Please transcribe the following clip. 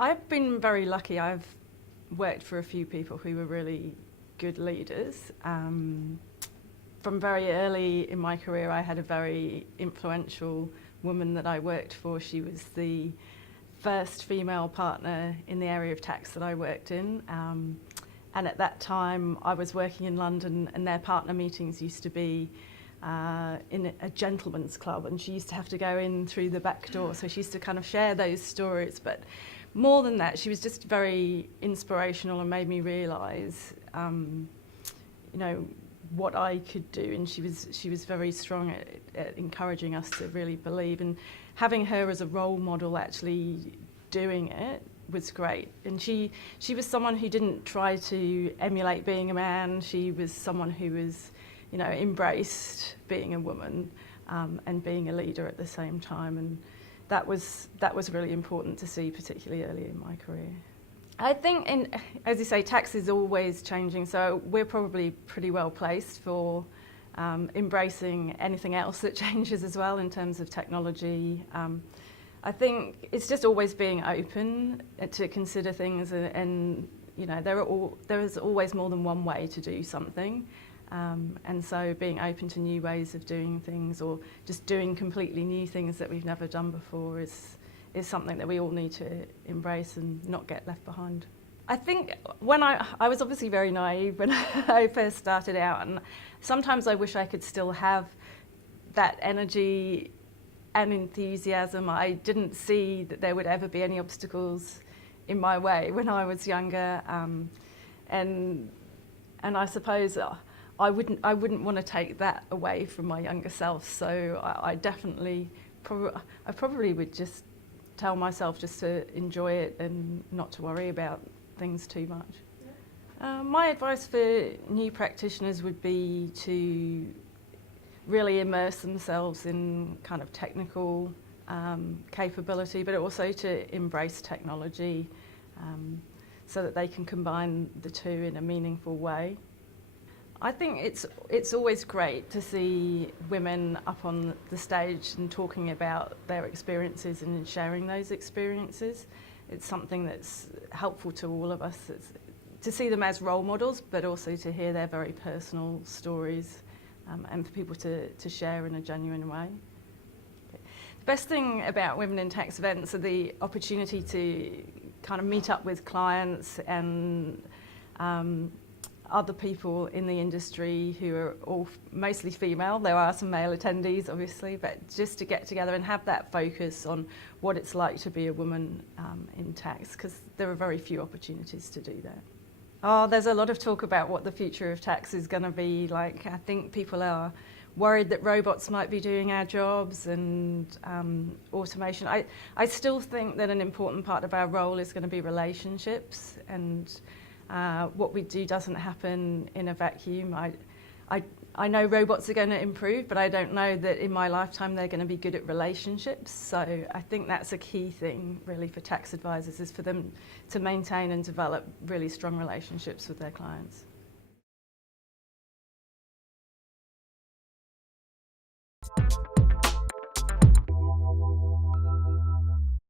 I've been very lucky. I've worked for a few people who were really good leaders. From very early in my career, I had a very influential woman that I worked for. She was the first female partner in the area of tax that I worked in. And at that time, I was working in London, and their partner meetings used to be in a gentleman's club, and she used to have to go in through the back door. So she used to kind of share those stories. But more than that, she was just very inspirational and made me realise, what I could do. And she was very strong at encouraging us to really believe. And having her as a role model, actually doing it, was great. And she was someone who didn't try to emulate being a man. She was someone who was, embraced being a woman and being a leader at the same time. And that was really important to see, particularly early in my career. I think, as you say, tax is always changing, so we're probably pretty well placed for embracing anything else that changes as well in terms of technology. I think it's just always being open to consider things, and there is always more than one way to do something, and so being open to new ways of doing things, or just doing completely new things that we've never done before, is something that we all need to embrace and not get left behind. I think when I was obviously very naive when I first started out, and sometimes I wish I could still have that energy and enthusiasm. I didn't see that there would ever be any obstacles in my way when I was younger, and I suppose I wouldn't want to take that away from my younger self. So I definitely probably would just tell myself just to enjoy it and not to worry about things too much. My advice for new practitioners would be to really immerse themselves in kind of technical capability, but also to embrace technology so that they can combine the two in a meaningful way. I think it's always great to see women up on the stage and talking about their experiences and sharing those experiences. It's something that's helpful to all of us, to see them as role models, but also to hear their very personal stories, and for people to share in a genuine way. The best thing about Women in Tax events are the opportunity to kind of meet up with clients and other people in the industry who are all mostly female. There are some male attendees, obviously, but just to get together and have that focus on what it's like to be a woman in tax, because there are very few opportunities to do that. Oh, there's a lot of talk about what the future of tax is going to be like. I think people are worried that robots might be doing our jobs, and automation. I still think that an important part of our role is going to be relationships, and what we do doesn't happen in a vacuum. I know robots are going to improve, but I don't know that in my lifetime they're going to be good at relationships. So I think that's a key thing really for tax advisors, is for them to maintain and develop really strong relationships with their clients.